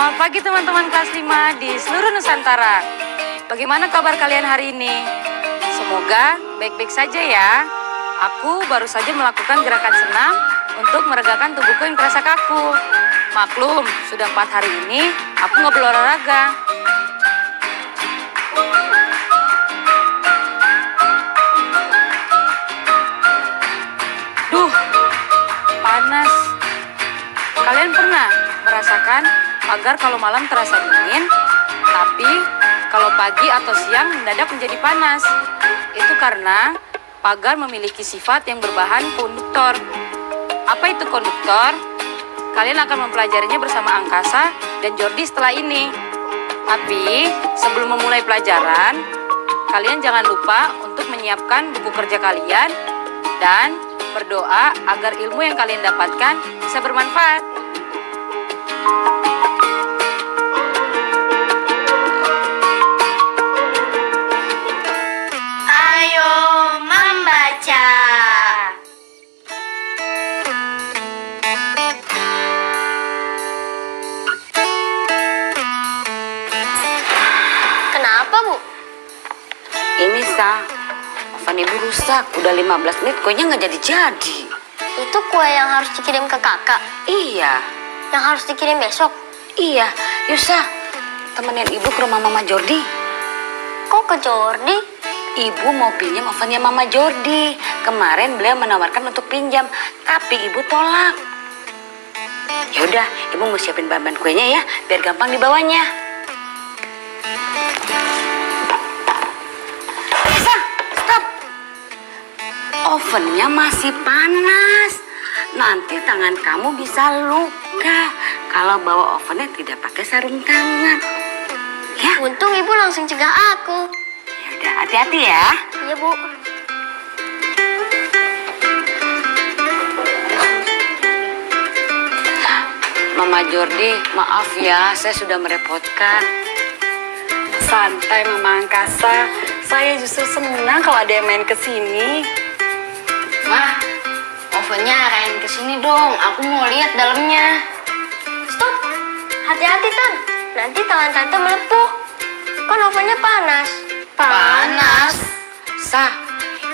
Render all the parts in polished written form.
Selamat pagi teman-teman kelas 5 di seluruh Nusantara. Bagaimana kabar kalian hari ini? Semoga baik-baik saja ya. Aku baru saja melakukan gerakan senam untuk meregakan tubuhku yang terasa kaku. Maklum, sudah 4 hari ini aku nggak berolahraga. Duh, panas. Kalian pernah merasakan pagar kalau malam terasa dingin, tapi kalau pagi atau siang mendadak menjadi panas? Itu karena pagar memiliki sifat yang berbahan konduktor. Apa itu konduktor? Kalian akan mempelajarinya bersama Angkasa dan Jordi setelah ini. Tapi sebelum memulai pelajaran, kalian jangan lupa untuk menyiapkan buku kerja kalian dan berdoa agar ilmu yang kalian dapatkan bisa bermanfaat. Ayo membaca. Kenapa, Bu? Ini oven ibu rusak, udah 15 menit kuenya nggak jadi-jadi. Itu kue yang harus dikirim ke kakak, Iya, yang harus dikirim besok. iya, Yusa, temenin ibu ke rumah Mama Jordi. Kok ke Jordi? Ibu mau pinjam ovennya Mama Jordi. Kemarin beliau menawarkan untuk pinjam, tapi ibu tolak. Ya udah, ibu mau siapin bahan-bahan kuenya ya, biar gampang dibawanya. Lisa, stop. Ovennya masih panas. Nanti tangan kamu bisa luka kalau bawa ovennya tidak pakai sarung tangan. Ya, Untung Ibu langsung cegah aku. ya udah, hati-hati ya. Iya, Bu. Mama Jordi, maaf ya, saya sudah merepotkan. Santai Mama Angkasa, saya justru senang kalau ada yang main ke sini. Mah, ovennya arahin ke sini dong. Aku mau lihat dalamnya. Stop. Hati-hati, Tan. Nanti tangan Tante melepuh. Kan ovennya panas. Panas?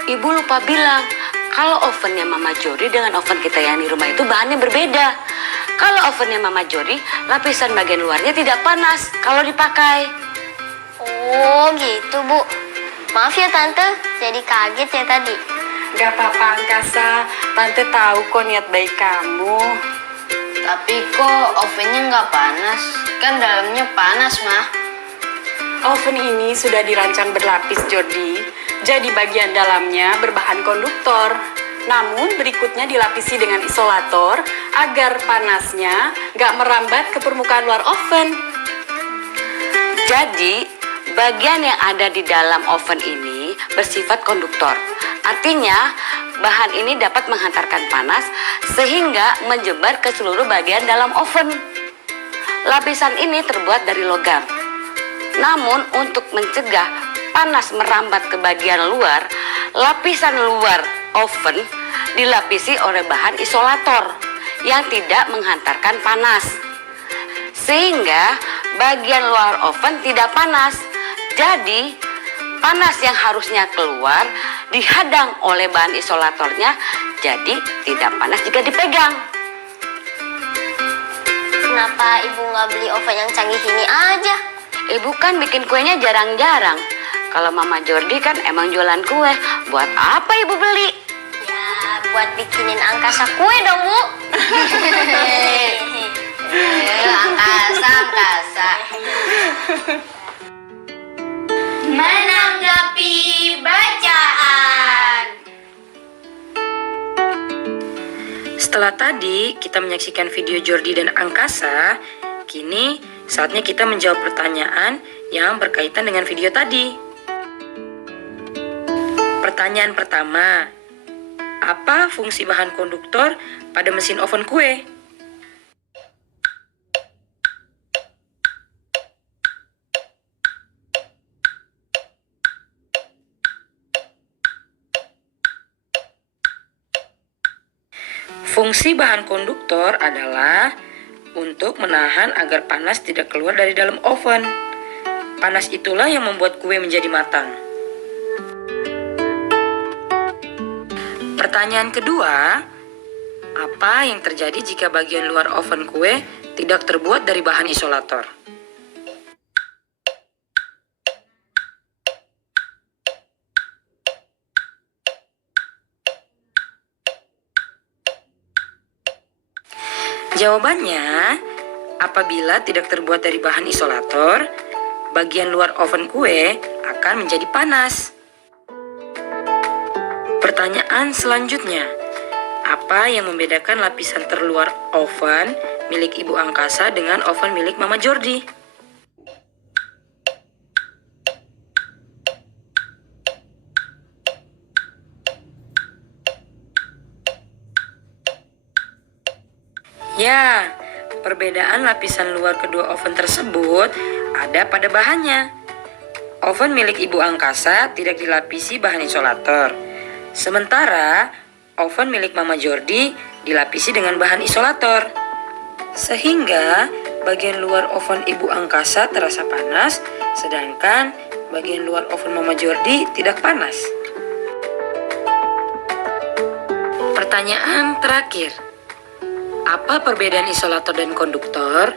Ibu lupa bilang, kalau ovennya Mama Jordi dengan oven kita yang di rumah itu bahannya berbeda. Kalau ovennya Mama Jordi, lapisan bagian luarnya tidak panas kalau dipakai. Oh, gitu, Bu. Maaf ya, Tante. Jadi kaget ya tadi. Gak apa-apa Angkasa, Tante tahu kok niat baik kamu. Tapi kok ovennya nggak panas? Kan dalamnya panas, Mah. Oven ini sudah dirancang berlapis Jordi, jadi bagian dalamnya berbahan konduktor. Namun berikutnya dilapisi dengan isolator agar panasnya gak merambat ke permukaan luar oven. Jadi, bagian yang ada di dalam oven ini bersifat konduktor. Artinya, bahan ini dapat menghantarkan panas sehingga menyebar ke seluruh bagian dalam oven. Lapisan ini terbuat dari logam. Namun, untuk mencegah panas merambat ke bagian luar, lapisan luar oven dilapisi oleh bahan isolator yang tidak menghantarkan panas. Sehingga bagian luar oven tidak panas. Jadi, panas yang harusnya keluar dihadang oleh bahan isolatornya, jadi tidak panas jika dipegang. Kenapa Ibu nggak beli oven yang canggih ini aja? Ibu kan bikin kuenya jarang-jarang. Kalau Mama Jordi kan emang jualan kue. Buat apa ibu beli? Ya, buat bikinin Angkasa kue dong, Bu. Angkasa. Menanggapi bacaan. Setelah tadi kita menyaksikan video Jordi dan Angkasa, kini saatnya kita menjawab pertanyaan yang berkaitan dengan video tadi. Pertanyaan pertama, apa fungsi bahan konduktor pada mesin oven kue? Fungsi bahan konduktor adalah untuk menahan agar panas tidak keluar dari dalam oven. Panas itulah yang membuat kue menjadi matang. Pertanyaan kedua, apa yang terjadi jika bagian luar oven kue tidak terbuat dari bahan isolator? Jawabannya, apabila tidak terbuat dari bahan isolator, bagian luar oven kue akan menjadi panas. Pertanyaan selanjutnya, apa yang membedakan lapisan terluar oven milik Ibu Angkasa dengan oven milik Mama Jordi? Ya, perbedaan lapisan luar kedua oven tersebut ada pada bahannya. Oven milik Ibu Angkasa tidak dilapisi bahan isolator. Sementara oven milik Mama Jordi dilapisi dengan bahan isolator. Sehingga bagian luar oven Ibu Angkasa terasa panas, sedangkan bagian luar oven Mama Jordi tidak panas. Pertanyaan terakhir. Apa perbedaan isolator dan konduktor?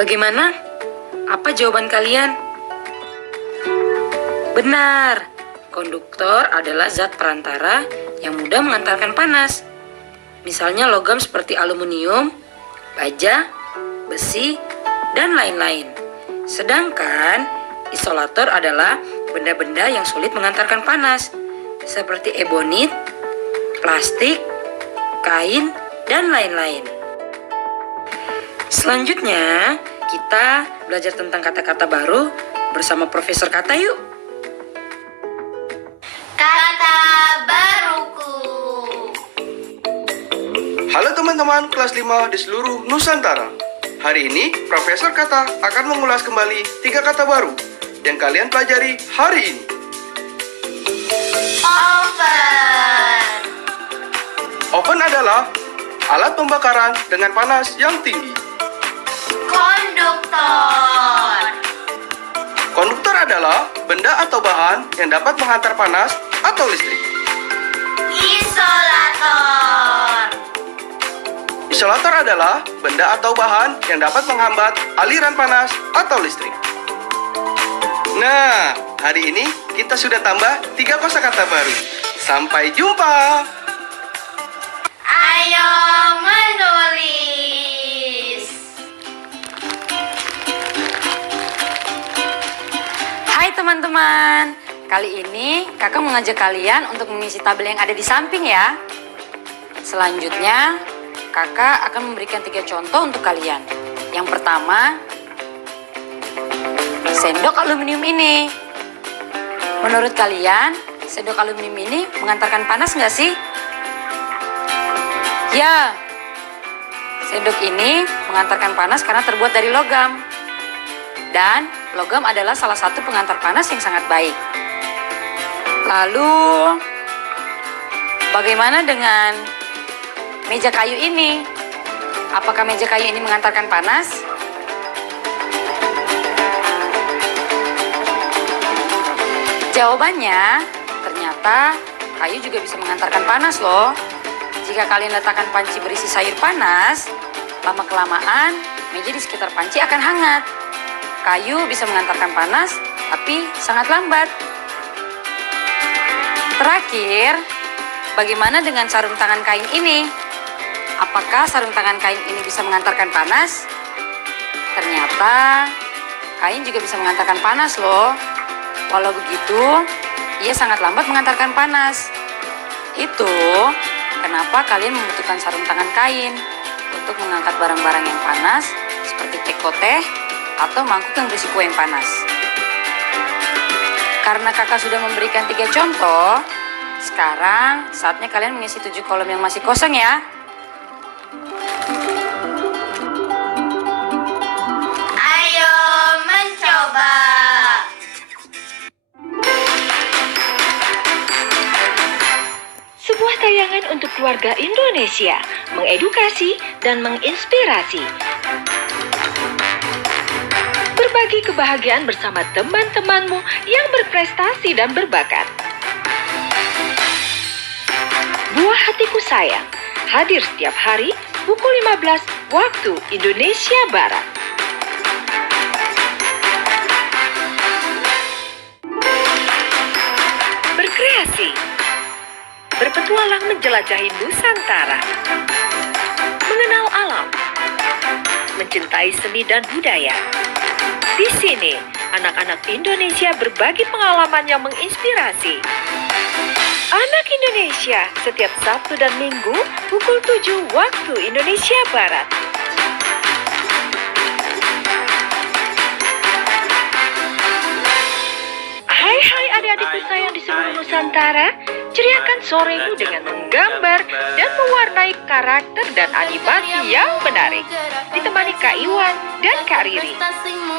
Bagaimana? Apa jawaban kalian? Benar, konduktor adalah zat perantara yang mudah mengantarkan panas. Misalnya logam seperti aluminium, baja, besi, dan lain-lain. Sedangkan isolator adalah benda-benda yang sulit mengantarkan panas, seperti ebonit, plastik, kain, dan lain-lain. Selanjutnya, kita belajar tentang kata-kata baru bersama Profesor Kata yuk. Kata baruku. Halo teman-teman kelas 5 di seluruh Nusantara. Hari ini Profesor Kata akan mengulas kembali 3 kata baru yang kalian pelajari hari ini. Oven. Oven adalah alat pembakaran dengan panas yang tinggi. Konduktor. Konduktor adalah benda atau bahan yang dapat menghantar panas atau listrik. Isolator. Isolator adalah benda atau bahan yang dapat menghambat aliran panas atau listrik. Nah, hari ini kita sudah tambah 3 kosakata baru. Sampai jumpa! Ayo menulis. Hai teman-teman, kali ini kakak mengajak kalian untuk mengisi tabel yang ada di samping ya. Selanjutnya, kakak akan memberikan 3 contoh untuk kalian. Yang pertama, sendok aluminium ini. Menurut kalian, sendok aluminium ini mengantarkan panas nggak sih? Ya, sendok ini mengantarkan panas karena terbuat dari logam. Dan logam adalah salah satu pengantar panas yang sangat baik. Lalu, bagaimana dengan meja kayu ini? Apakah meja kayu ini mengantarkan panas? Jawabannya, ternyata kayu juga bisa mengantarkan panas loh. Jika kalian letakkan panci berisi sayur panas, lama-kelamaan meja di sekitar panci akan hangat. Kayu bisa mengantarkan panas, tapi sangat lambat. Terakhir, bagaimana dengan sarung tangan kain ini? Apakah sarung tangan kain ini bisa mengantarkan panas? Ternyata kain juga bisa mengantarkan panas loh. Walau begitu, ia sangat lambat mengantarkan panas. Itu kenapa kalian membutuhkan sarung tangan kain untuk mengangkat barang-barang yang panas seperti teko teh atau mangkuk yang berisi kue yang panas. Karena kakak sudah memberikan 3 contoh, sekarang saatnya kalian mengisi 7 kolom yang masih kosong ya. Ayo mencoba. tayangan untuk keluarga Indonesia, mengedukasi dan menginspirasi. Berbagi kebahagiaan bersama teman-temanmu yang berprestasi dan berbakat. Buah Hatiku Sayang, hadir setiap hari pukul 15 waktu Indonesia Barat. Berkreasi, berpetualang menjelajahi Nusantara, mengenal alam, mencintai seni dan budaya. Di sini, anak-anak Indonesia berbagi pengalaman yang menginspirasi. Anak Indonesia, setiap Sabtu dan Minggu, pukul 7 waktu Indonesia Barat. Hai adik-adikku sayang di seluruh Nusantara, ceriakan soremu dengan menggambar dan mewarnai karakter dan animasi yang menarik. Ditemani Kak Iwan dan Kak Riri.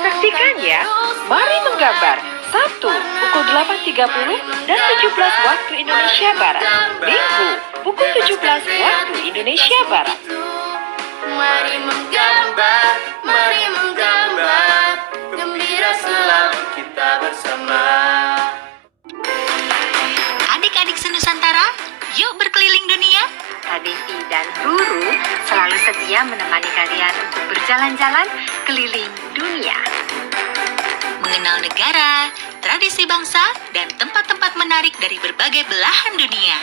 Saksikan ya, mari menggambar. Sabtu pukul 8.30 dan 17 waktu Indonesia Barat. Minggu pukul 17 waktu Indonesia Barat. Mari menggambar, gembira selalu kita bersama. Adik-adik senusantara, yuk berkeliling dunia. Adik I dan Ruru selalu setia menemani kalian untuk berjalan-jalan keliling dunia. Mengenal negara, tradisi bangsa, dan tempat-tempat menarik dari berbagai belahan dunia.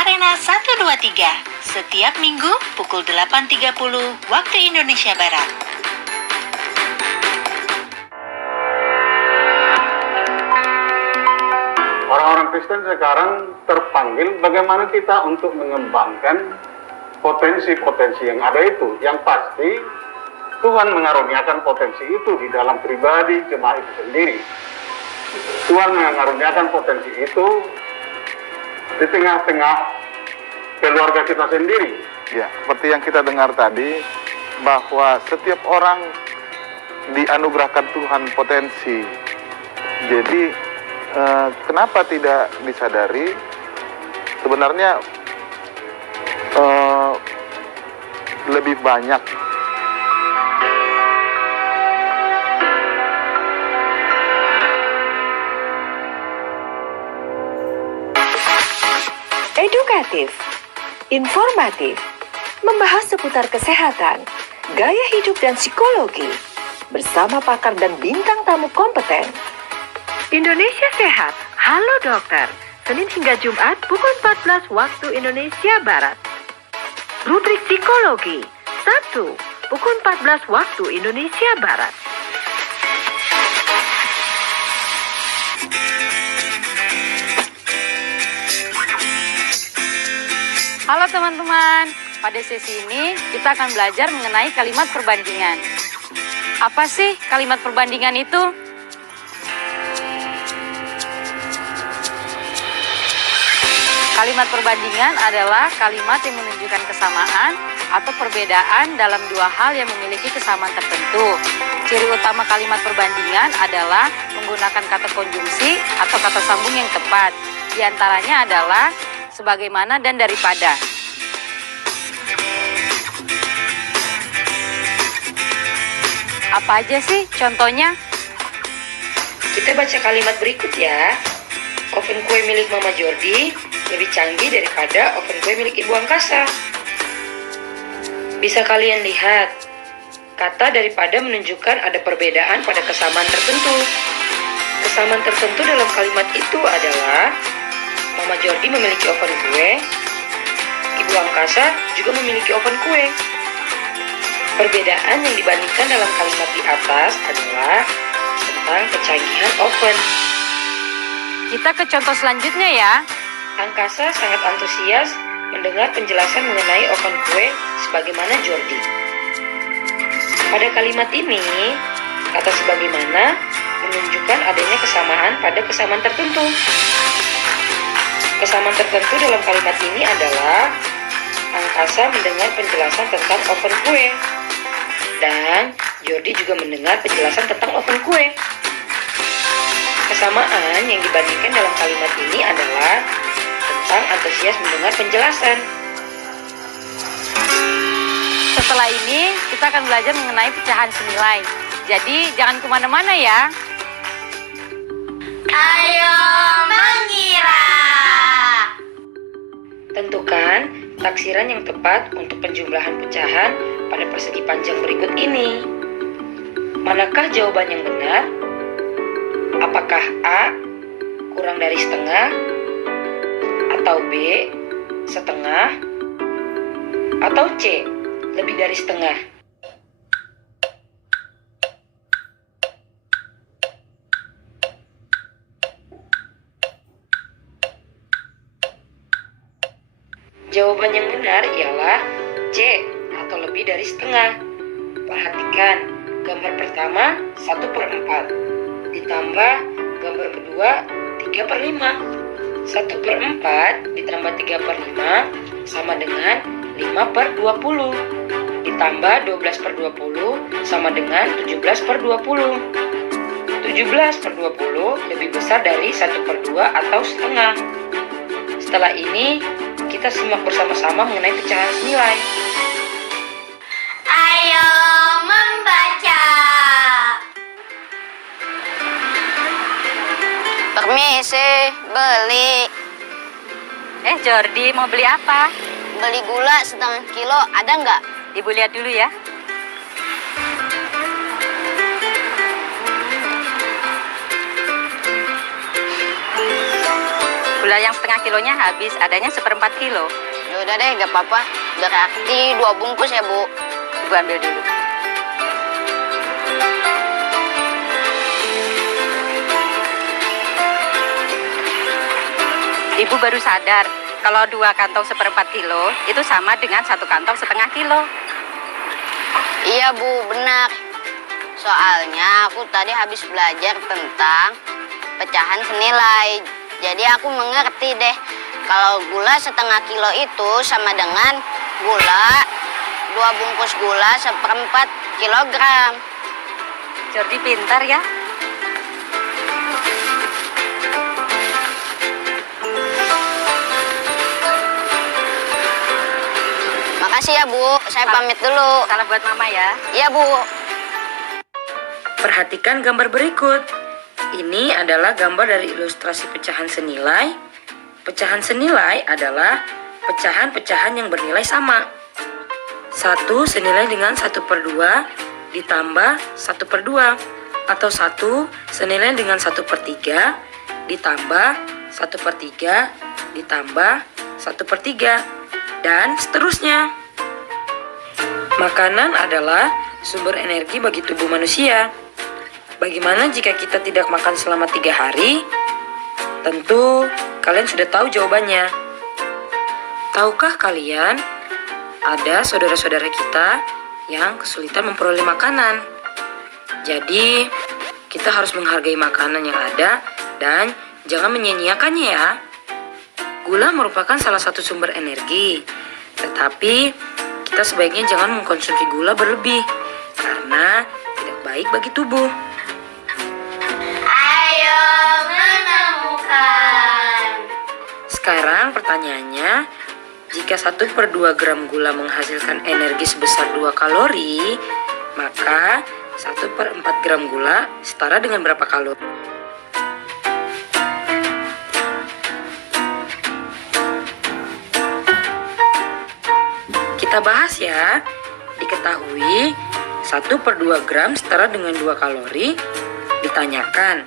Arena 123, setiap minggu pukul 8.30 waktu Indonesia Barat. Orang-orang Kristen sekarang terpanggil bagaimana kita untuk mengembangkan potensi-potensi yang ada itu. Yang pasti Tuhan mengaruniakan potensi itu di dalam pribadi jemaat itu sendiri. Tuhan mengaruniakan potensi itu di tengah-tengah keluarga kita sendiri. Ya, seperti yang kita dengar tadi, bahwa setiap orang dianugerahkan Tuhan potensi. Jadi, kenapa tidak disadari? Sebenarnya lebih banyak Edukatif, informatif, membahas seputar kesehatan, gaya hidup dan psikologi, bersama pakar dan bintang tamu kompeten. Indonesia Sehat, Halo Dokter, Senin hingga Jumat pukul 14 waktu Indonesia Barat. Rubrik Psikologi, Sabtu, pukul 14 waktu Indonesia Barat. Halo teman-teman, pada sesi ini kita akan belajar mengenai kalimat perbandingan. Apa sih kalimat perbandingan itu? Kalimat perbandingan adalah kalimat yang menunjukkan kesamaan atau perbedaan dalam dua hal yang memiliki kesamaan tertentu. Ciri utama kalimat perbandingan adalah menggunakan kata konjungsi atau kata sambung yang tepat. Di antaranya adalah sebagaimana dan daripada. Apa aja sih contohnya? Kita baca kalimat berikut ya. Oven kue milik Mama Jordi lebih canggih daripada oven kue milik Ibu Angkasa. Bisa kalian lihat, kata daripada menunjukkan ada perbedaan pada kesamaan tertentu. Kesamaan tertentu dalam kalimat itu adalah Mama Jordi memiliki oven kue, Ibu Angkasa juga memiliki oven kue. Perbedaan yang dibandingkan dalam kalimat di atas adalah tentang kecanggihan oven. Kita ke contoh selanjutnya ya. Angkasa sangat antusias mendengar penjelasan mengenai oven kue sebagaimana Jordi. Pada kalimat ini, kata sebagaimana menunjukkan adanya kesamaan pada kesamaan tertentu. Kesamaan tertentu dalam kalimat ini adalah Angkasa mendengar penjelasan tentang oven kue dan Jordi juga mendengar penjelasan tentang oven kue. Persamaan yang dibandingkan dalam kalimat ini adalah tentang antusias mendengar penjelasan. Setelah ini kita akan belajar mengenai pecahan senilai. Jadi jangan kemana-mana ya. Ayo mengira. Tentukan taksiran yang tepat untuk penjumlahan pecahan pada persegi panjang berikut ini. Manakah jawaban yang benar? Apakah A, kurang dari setengah, atau B, setengah, atau C, lebih dari setengah? Jawaban yang benar ialah C, atau lebih dari setengah. Perhatikan, gambar pertama 1/4. Ditambah gambar kedua 3/5. 1/4 ditambah 3/5 sama dengan 5/20. Ditambah 12/20 sama dengan 17/20. 17/20 lebih besar dari 1/2 atau setengah. Setelah ini, kita simak bersama-sama mengenai pecahan senilai. Ayo membaca. Permisi, beli. Jordi, mau beli apa? Beli gula setengah kilo, ada nggak? Ibu lihat dulu ya. Gula yang setengah kilonya habis, adanya 1/4 kilo. Yaudah deh, nggak apa-apa. Berarti 2 bungkus ya, Bu. Ibu ambil dulu. Ibu baru sadar kalau 2 kantong 1/4 kilo itu sama dengan 1 kantong setengah kilo. Iya, Bu, benar. Soalnya aku tadi habis belajar tentang pecahan senilai. Jadi aku mengerti deh kalau gula setengah kilo itu sama dengan gula 2 bungkus gula 1/4 kilogram. Jordi pintar ya. Makasih ya, Bu. Saya pamit dulu. Salam buat mama ya. Iya, Bu. Perhatikan gambar berikut. Ini adalah gambar dari ilustrasi pecahan senilai. Pecahan senilai adalah pecahan-pecahan yang bernilai sama. 1 senilai dengan 1/2 ditambah 1/2. Atau 1 senilai dengan 1/3 ditambah 1/3 ditambah 1/3. Dan seterusnya. Makanan adalah sumber energi bagi tubuh manusia. Bagaimana jika kita tidak makan selama 3 hari? Tentu kalian sudah tahu jawabannya. Tahukah kalian, ada saudara-saudara kita yang kesulitan memperoleh makanan. Jadi, kita harus menghargai makanan yang ada dan jangan menyia-nyiakannya ya. Gula merupakan salah satu sumber energi, tetapi kita sebaiknya jangan mengkonsumsi gula berlebih karena tidak baik bagi tubuh. Ayo menemukan. Sekarang pertanyaannya, jika 1/2 gram gula menghasilkan energi sebesar 2 kalori, maka 1/4 gram gula setara dengan berapa kalori? Kita bahas ya. Diketahui 1/2 gram setara dengan 2 kalori. Ditanyakan,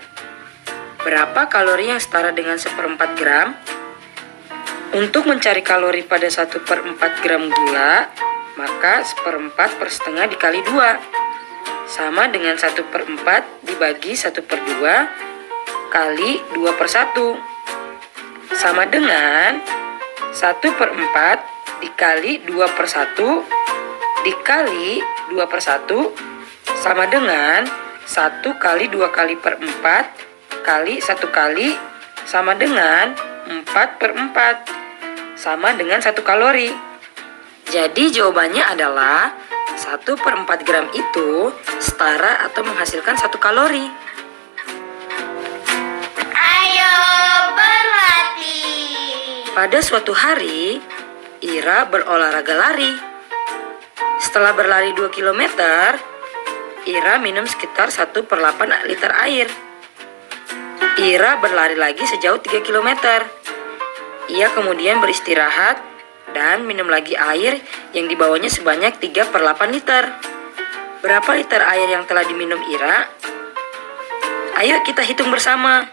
berapa kalori yang setara dengan 1/4 gram? Untuk mencari kalori pada 1/4 gram gula, maka 1/4 per setengah dikali 2 sama dengan 1/4 dibagi 1/2 kali 2/1 sama dengan 1/4 dikali 2/1 dikali 2/1 sama dengan 1 kali 2 kali per 4 kali 1 kali sama dengan 4/4 sama dengan 1 kalori. Jadi jawabannya adalah 1/4 gram itu setara atau menghasilkan 1 kalori. Pada suatu hari, Ira berolahraga lari. Setelah berlari 2 km, Ira minum sekitar 1/8 liter air. Ira berlari lagi sejauh 3 km. Ia kemudian beristirahat dan minum lagi air yang dibawanya sebanyak 3/8 liter. Berapa liter air yang telah diminum Ira? Ayo kita hitung bersama.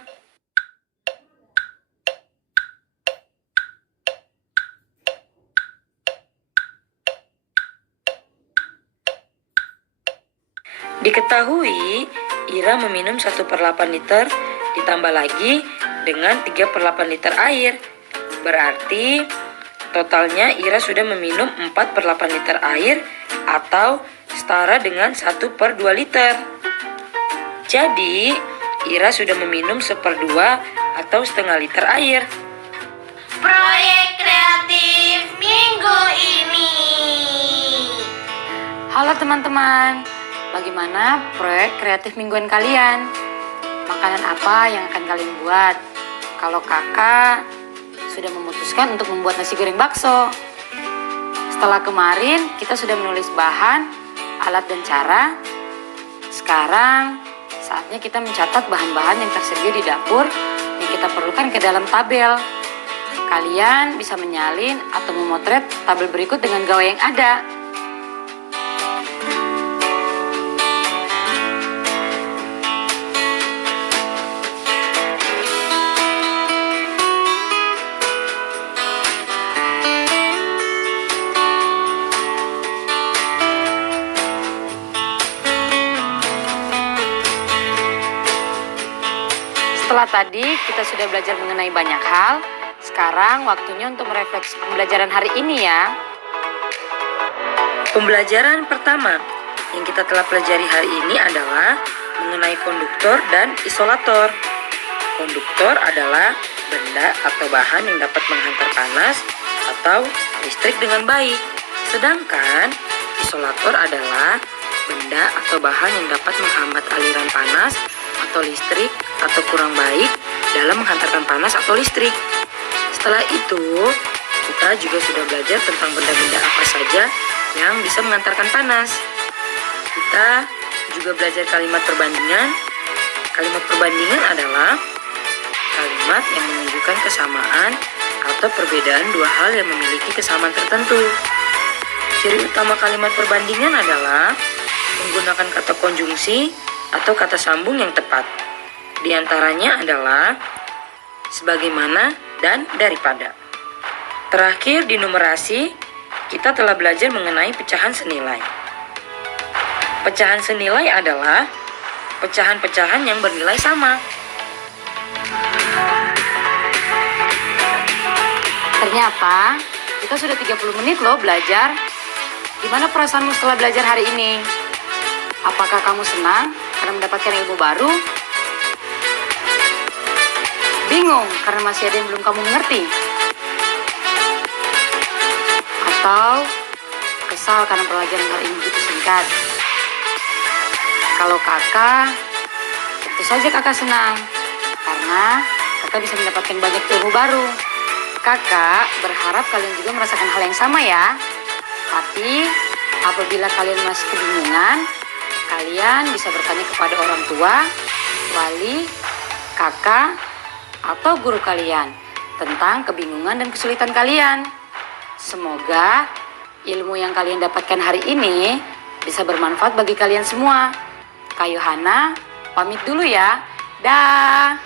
Diketahui Ira meminum 1/8 liter ditambah lagi dengan 3/8 liter air. Berarti totalnya Ira sudah meminum 4/8 liter air atau setara dengan 1/2 liter. Jadi Ira sudah meminum 1/2 atau setengah liter air. Proyek kreatif minggu ini. Halo teman-teman, bagaimana proyek kreatif mingguan kalian? Makanan apa yang akan kalian buat? Kalau kakak sudah memutuskan untuk membuat nasi goreng bakso. Setelah kemarin kita sudah menulis bahan, alat dan cara. Sekarang saatnya kita mencatat bahan-bahan yang tersedia di dapur yang kita perlukan ke dalam tabel. Kalian bisa menyalin atau memotret tabel berikut dengan gawai yang ada. Setelah tadi kita sudah belajar mengenai banyak hal, sekarang waktunya untuk merefleksi pembelajaran hari ini ya. Pembelajaran pertama yang kita telah pelajari hari ini adalah mengenai konduktor dan isolator. Konduktor adalah benda atau bahan yang dapat menghantar panas atau listrik dengan baik. Sedangkan isolator adalah benda atau bahan yang dapat menghambat aliran panas atau listrik atau kurang baik dalam menghantarkan panas atau listrik. Setelah itu, kita juga sudah belajar tentang benda-benda apa saja yang bisa mengantarkan panas. Kita juga belajar kalimat perbandingan. Kalimat perbandingan adalah kalimat yang menunjukkan kesamaan atau perbedaan dua hal yang memiliki kesamaan tertentu. Ciri utama kalimat perbandingan adalah menggunakan kata konjungsi atau kata sambung yang tepat. Di antaranya adalah sebagaimana dan daripada. Terakhir di numerasi, kita telah belajar mengenai pecahan senilai. Pecahan senilai adalah pecahan-pecahan yang bernilai sama. Ternyata kita sudah 30 menit loh belajar. Gimana perasaanmu setelah belajar hari ini? Apakah kamu senang karena mendapatkan ilmu baru? Bingung karena masih ada yang belum kamu mengerti? Atau kesal karena pelajaran hari ini begitu singkat? Kalau kakak, tentu saja kakak senang karena kakak bisa mendapatkan banyak ilmu baru. Kakak berharap kalian juga merasakan hal yang sama ya. Tapi apabila kalian masih kebingungan, kalian bisa bertanya kepada orang tua, wali, kakak, atau guru kalian tentang kebingungan dan kesulitan kalian. Semoga ilmu yang kalian dapatkan hari ini bisa bermanfaat bagi kalian semua. Kak Yohana, pamit dulu ya. Dah.